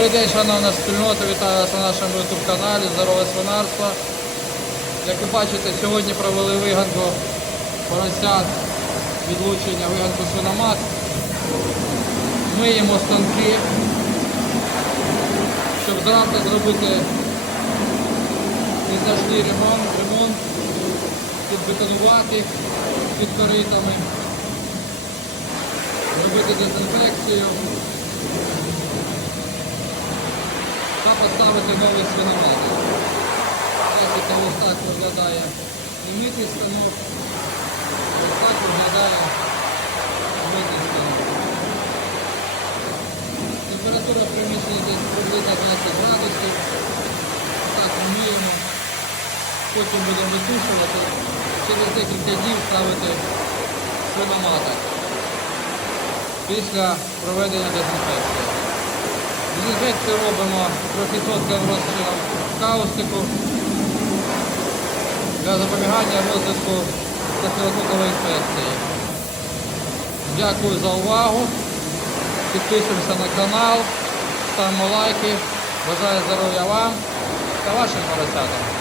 Добрий день, шановна спільнота, вітаю вас на нашому YouTube каналі Здорове свинарство. Як ви бачите, сьогодні провели виганку поросят, відлучення виганку свиномат. Миємо станки, щоб зранку зробити незначний ремонт, ремонт, підбетонувати під коритами, робити дезінфекцію. Поставити. Бачите, ось так виглядає немитий станок. Ось так виглядає митий станок. Температура приміщення десь приблизно 20 градусів. Так вміємо. Потім будемо висушувати. Через декілька днів ставити свиноматок після проведення дезінфекції. Дезінфекцію робимо 3% розчином каустику для запобігання розвитку стафілококової інфекції. Дякую за увагу. Підписуємося на канал, ставимо лайки. Бажаю здоров'я вам та вашим поросятам.